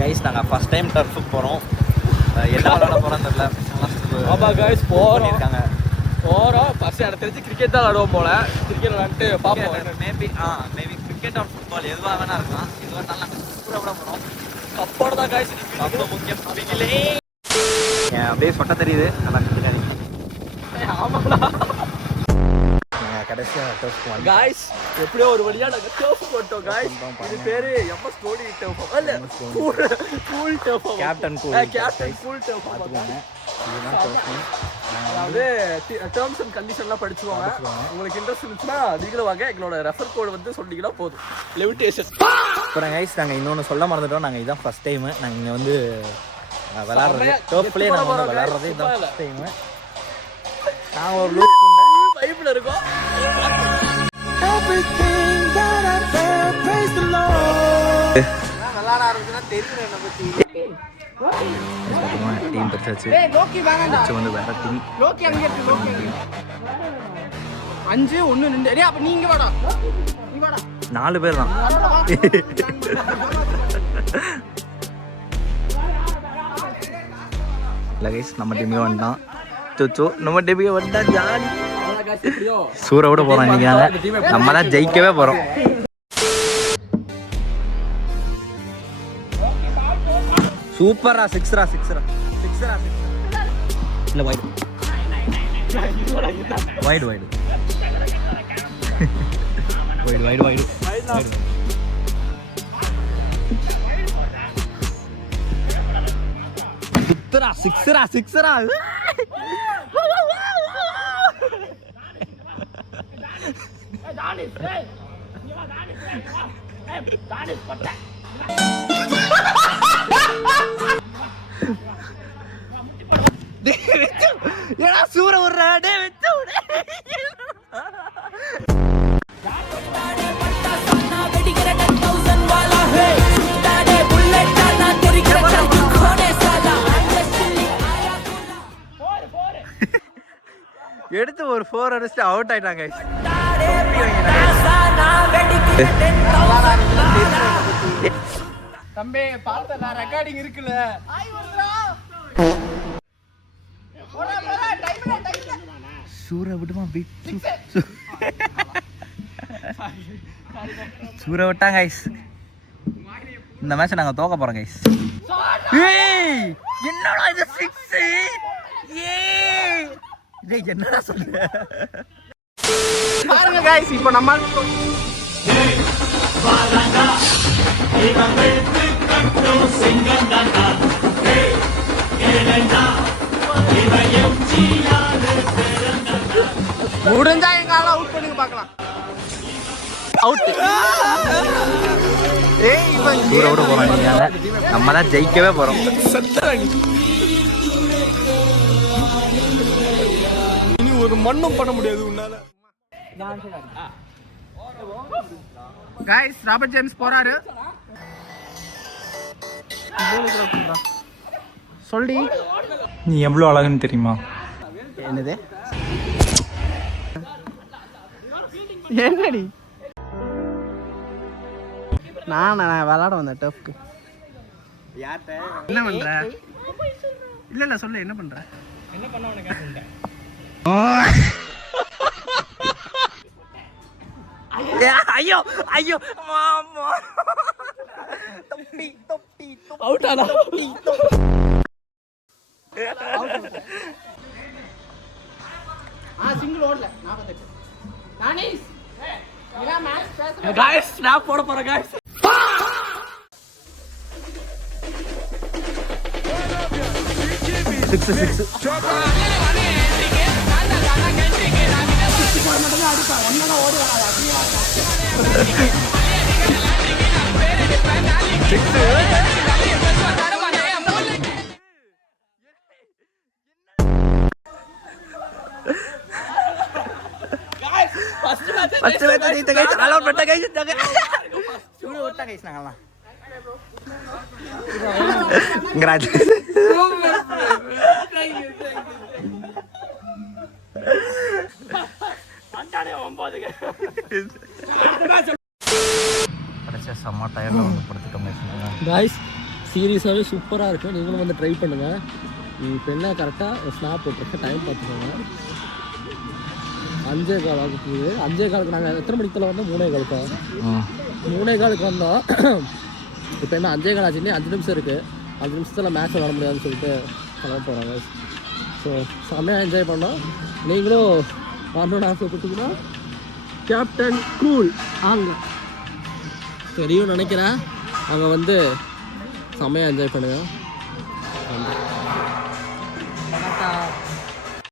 Guys நாங்கள் first time டர்ஃபுக்கு போகிறோம். என்ன விளாட போகிறோம் தெரியல. ஆமாம் கைஸ் போகிறோம் இருக்காங்க ஃபர்ஸ்ட் எனக்கு தெரிஞ்சு கிரிக்கெட் தான் விளாடுவோம் போல. கிரிக்கெட் விளாண்டுட்டு பார்ப்போம். மேபி கிரிக்கெட் ஆர் ஃபுட்பால் எதுவாக வேணா இருக்கலாம். எதுவாக இருந்தாலும் நாங்கள் சூப்பராக விட போகிறோம். கப்போட தான் கைஸ் ரொம்ப முக்கியம். அப்படியே சொட்ட தெரியுது. நல்லா கற்றுக்காதீங்க. ஆமாண்ணா கடைசியாக டர்ஃப் காய்ஸ் எப்படியோ ஒரு வழியா நாங்கள் டர்ஃப் போட்டோம் காய்ஸ். இது பேர் எம்எஸ் தோனி டர்ஃப் அல்ல cool turf. Captain cool turf பார்த்துக்கோங்க. அதாவது டேர்ம்ஸ் அண்ட் கண்டிஷன்லாம் படிச்சுக்கோங்க. உங்களுக்கு இன்ட்ரெஸ்ட் இருந்துச்சுன்னா நீங்களும் வாங்க. எங்களோட ரெஃபர் கோடு வந்து சொன்னீங்கன்னா போதும். லெவிட்டேஷன். அப்புறம் கைஸ் நாங்கள் இன்னொன்று சொல்ல மறந்துட்டோம். நாங்கள் இதுதான் ஃபர்ஸ்ட் டைமு நாங்கள் இங்கே வந்து விளாட்றது. டர்ஃப்லேயே நாங்கள் வந்து விளாட்றது இதுதான் ஃபர்ஸ்ட் டைமு. நாங்கள் ஒரு லூஸ் பைப்பில் இருக்கோம். விளாட ஆரம்பிச்சுன்னா தெரியும் என்னை பற்றி. டீம் பிரிச்சாச்சு. வந்து வேற டீம். 5 1 2 அப்ப நீங்க வாடா. நீ வாடா. 4 பேர் தான். இல்ல கைஸ் நம்ம டீமே வந்தான். சோ நம்ம டீமே வந்தா ஜாலி. சூரோட போறோம் இன்னைக்கு. நம்ம தான் ஜெயிக்கவே போறோம். சூப்பரா சிக்ஸரா இல்ல வைட் சிக்ஸரா ஏடா சூர விடுற டே வெச்சு விடு. எடுத்து ஒரு 4 அடிச்சுட்டு அவுட் ஆயிட்டாங்க. தம்பி பார்த்த நான் ரெக்கார்டிங் இருக்குல்ல. சூர விடுமா சூர விட்டாங்க கைஸ். இந்த மேட்ச் நாங்க தோக்க போறோம் கைஸ். என்னடா இது 6? என்னடா சொல்ற பாருங்க கைஸ். இப்போ நம்ம முடிஞ்சா எங்கால அவுட் பண்ணுங்க பார்க்கலாம். அவுட். இவன் சூரோட போறோம். நம்ம தான் ஜெயிக்கவே போறோம். இனி ஒரு மண்ணும் பண்ண முடியாது உன்னால. கைஸ் ராபர்ட் ஜேம்ஸ் போறாரு. சொல்லி நீ எவ்வளோ அழகுன்னு தெரியுமா? என்னது என்னடி? நான் விளாட வந்தேன் டஃப்க்கு. என்ன பண்ற? இல்ல சொல்லு என்ன பண்ற? என்ன பண்ண உனக்கு கேட்டேன். ஐயோ மாமா தொப்பி அவுட் ஆனா சிங்கிள் ஓடல 48. நானிஸ் நீலா மேட்ச் பேச गाइस ஸ்னாப் போட போறேன் गाइस. சிக்ஸ் ஃபர்ஸ்ட் மேட்ச் ஜெயித்த गाइस. அலௌட் பண்ண गाइस. சூடு விட்டா गाइस நாங்கலாம். செம்ம டயர்ல வந்து படுத்துட்டோம் गाइस. சீரியஸாகவே சூப்பராக இருக்குது. நீங்களும் வந்து ட்ரை பண்ணுங்கள். இப்போ என்ன கரெக்டாக ஸ்னாப் போட்டிருக்கேன், டைம் பார்த்துக்கோங்க. 5:15 ஆக போகுது. 5:15 நாங்கள் எத்தனை மணிக்கு வந்தோம்? 3:15 3:15 வந்தோம். இப்போ என்ன 5:15 ஆச்சுன்னே 5 நிமிஷம் இருக்குது. 5 நிமிஷத்தில் மேட்ச் வர முடியாதுன்னு சொல்லிட்டு கிளம்ப போகிறாங்க. ஸோ செம்மையாக என்ஜாய் பண்ணோம். நீங்களும் வரணும்னு ஆசைப்பட்டீங்கன்னா கேப்டன் கூல் ஆங்க தெரியும் நினைக்கிறேன். அவங்க வந்து செம்மையாக என்ஜாய் பண்ணுங்கள்.